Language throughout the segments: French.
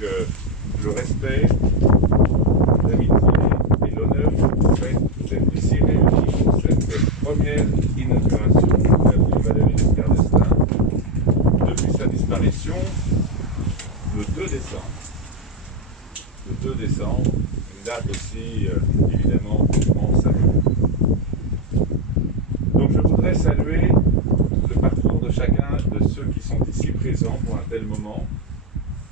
le respect, l'amitié et l'honneur du fait d'être ici réunis pour cette première inauguration de l'avenue Valéry Giscard d'Estaing depuis sa disparition le 2 décembre. Le 2 décembre, une date aussi évidemment saluée. Donc je voudrais saluer le parcours de chacun de ceux qui sont ici présents pour un tel moment.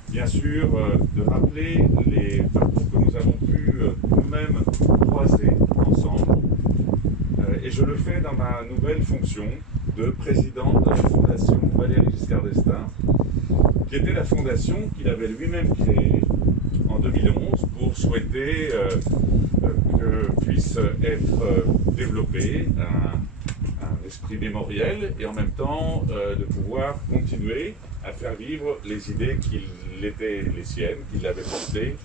Bien sûr, de rappeler les parcours que nous avons pu nous-mêmes croiser ensemble. Et je le fais dans ma nouvelle fonction de président de la Fondation Valéry Giscard d'Estaing, qui était la fondation qu'il avait lui-même créée en 2011 pour souhaiter que puisse être développé un esprit mémoriel et en même temps de pouvoir continuer à faire vivre les idées qui étaient les siennes, qu'il avait portées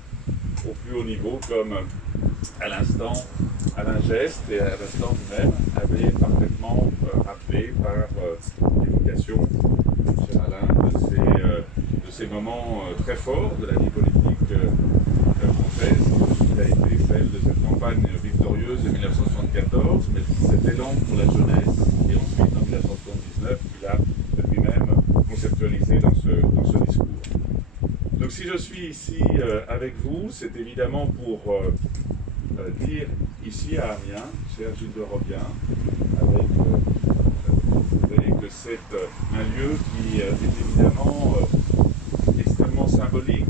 au plus haut niveau, comme à l'instant Alain Geste et à l'instant lui-même avait parfaitement rappelé par l'évocation, cher Alain, de ces moments très forts de la vie politique française, qui a été celle de cette campagne victorieuse de 1974, mais cet élan pour la jeunesse, et ensuite en 1979, qu'il a lui-même conceptualisé dans ce discours. Donc si je suis ici avec vous, c'est évidemment pour dire ici à Amiens, cher Gilles de Robien, avec que c'est un lieu qui est évidemment extrêmement symbolique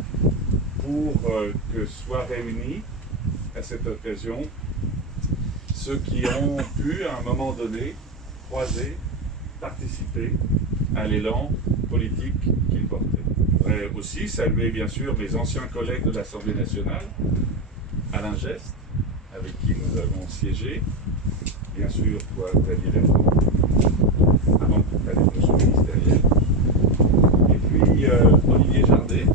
pour que soient réunis à cette occasion ceux qui ont pu à un moment donné croiser, participer à l'élan politique qu'il portait. Je voudrais aussi saluer bien sûr mes anciens collègues de l'Assemblée nationale, Alain Geste, avec qui nous avons siégé, bien sûr toi, Daniel Herman, avant que tu prennes une fonction ministérielle, et puis Olivier Jardet,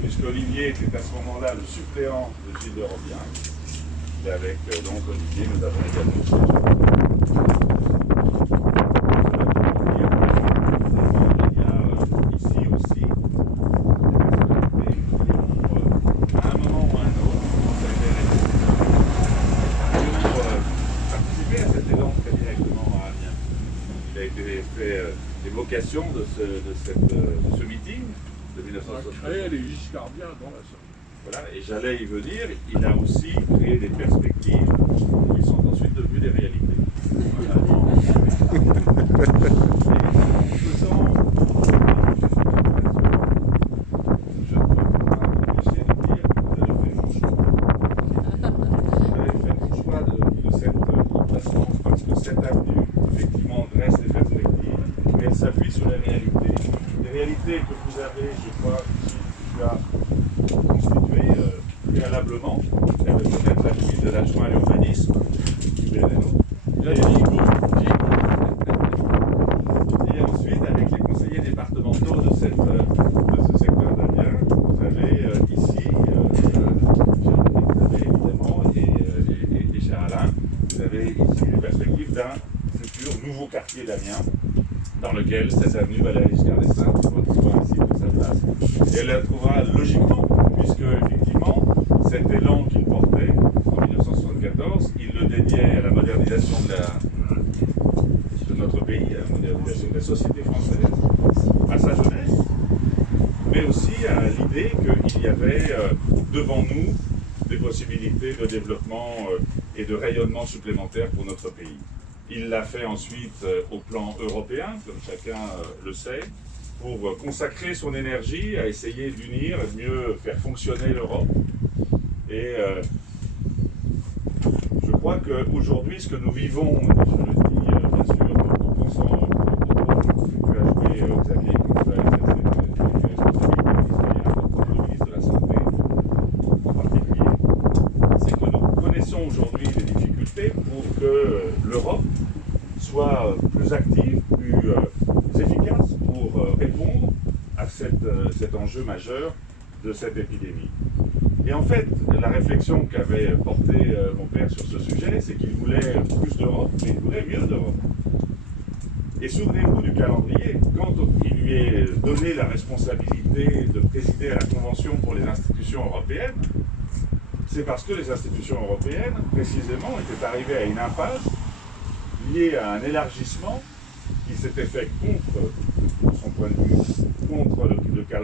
puisque Olivier était à ce moment-là le suppléant de Gilles de Robien, et avec donc Olivier, nous avons également siégé. L'évocation de ce meeting de 1973. Les Giscardiens dans la salle. Voilà, et j'allais y venir, il a aussi créé des perspectives qui sont ensuite devenues des réalités. Voilà. Et en faisant je ne peux pas m'empêcher de dire que vous avez fait mon choix. Vous avez fait mon choix de cette emplacement parce que cette avenue, effectivement, dresse des perspectives, mais elle s'appuie sur les réalités. Les réalités que vous avez, je crois, tu as constitué préalablement, avec peut-être l'appui de l'adjoint à l'urbanisme, et ensuite avec les conseillers départementaux de ce secteur d'Amiens, vous avez ici, vous avez évidemment, et cher Alain, vous avez ici les perspectives d'un futur nouveau quartier d'Amiens, dans lequel cette avenue Valéry Giscard d'Estaing trouvera ainsi toute sa place. Et elle la trouvera logiquement, puisque effectivement, cet élan qu'il portait en 1974, il le dédiait à la modernisation de notre pays, à la modernisation de la société française, à sa jeunesse, mais aussi à l'idée qu'il y avait devant nous des possibilités de développement et de rayonnement supplémentaires pour notre pays. Il l'a fait ensuite au plan européen, comme chacun le sait, pour consacrer son énergie à essayer d'unir, de mieux faire fonctionner l'Europe. Et je crois qu'aujourd'hui, ce que nous vivons, et je le dis bien sûr en pensant au que tu as joué, Xavier, que tu as exercé une responsabilité ministérielle importante, le ministre de la Santé en particulier, c'est que nous connaissons aujourd'hui des difficultés pour que l'Europe soit plus active, plus efficace pour répondre à cet enjeu majeur de cette épidémie. Et en fait, la réflexion qu'avait portée mon père sur ce sujet, c'est qu'il voulait plus d'Europe, mais il voulait mieux d'Europe. Et souvenez-vous du calendrier, quand il lui est donné la responsabilité de présider à la Convention pour les institutions européennes, c'est parce que les institutions européennes, précisément, étaient arrivées à une impasse liée à un élargissement qui s'était fait contre, de son point de vue, contre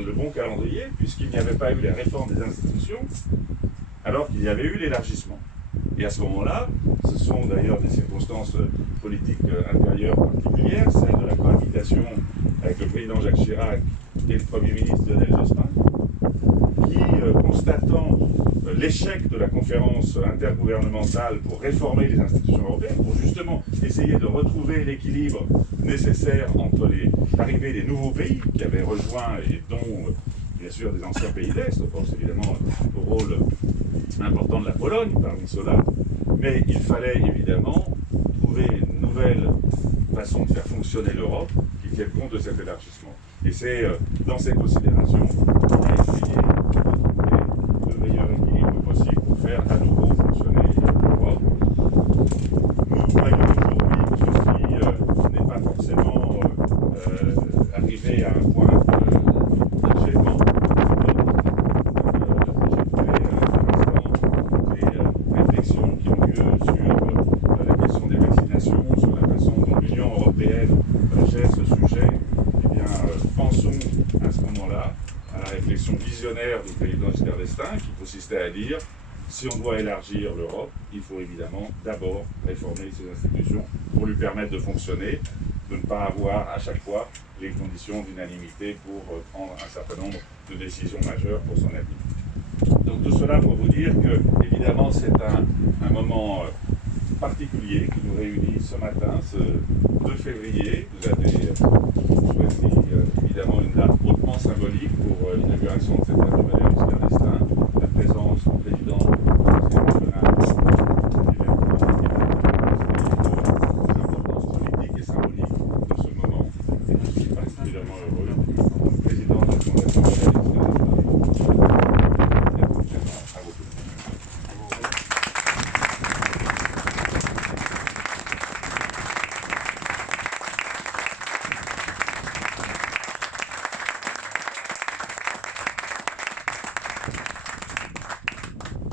le bon calendrier, puisqu'il n'y avait pas eu les réformes des institutions, alors qu'il y avait eu l'élargissement. Et à ce moment-là, ce sont d'ailleurs des circonstances politiques intérieures particulières, celle de la cohabitation avec le président Jacques Chirac et le Premier ministre Lionel Jospin, qui, constatant l'échec de la conférence intergouvernementale pour réformer les institutions européennes, pour justement essayer de retrouver l'équilibre nécessaire entre l'arrivée des nouveaux pays qui avaient rejoint et dont, bien sûr, des anciens pays de l'Est, on pense évidemment au rôle important de la Pologne parmi ceux-là, mais il fallait évidemment trouver une nouvelle façon de faire fonctionner l'Europe qui tienne compte de cet élargissement. Et c'est dans ces considérations qu'on a essayé de trouver le meilleur équilibre possible pour faire à nouveau fonctionner l'Europe. Nous voyons aujourd'hui que ceci n'est pas forcément arrivé à un point d'achèvement. Qui ont lieu sur la question des vaccinations, sur la façon dont l'Union européenne gère ce sujet, eh bien, pensons à ce moment-là à la réflexion visionnaire du président Giscard d'Estaing qui consistait à dire si on doit élargir l'Europe, il faut évidemment d'abord réformer ses institutions pour lui permettre de fonctionner, de ne pas avoir à chaque fois les conditions d'unanimité pour prendre un certain nombre de décisions majeures pour son avenir. Donc tout cela pour vous dire que, évidemment, c'est un moment particulier qui nous réunit ce matin, ce 2 février. Vous avez choisi évidemment une date hautement symbolique pour l'inauguration de cette date de Valéry Giscard d'Estaing, la présence du président importance politique et symbolique de ce moment. Et je suis particulièrement heureux, comme président de la Fondation Valéry Giscard d'Estaing.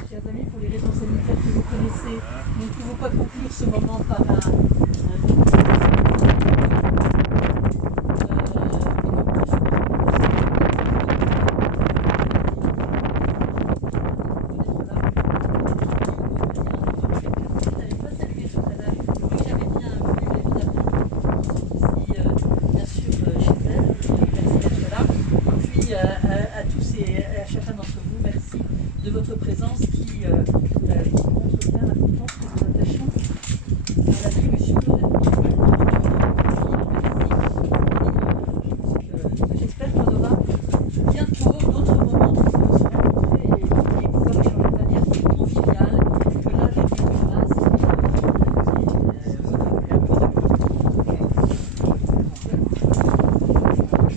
Chers amis, pour les raisons sanitaires que vous connaissez, nous ne pouvons pas conclure ce moment par à tous et à chacun d'entre vous, merci de votre présence qui montre bien l'importance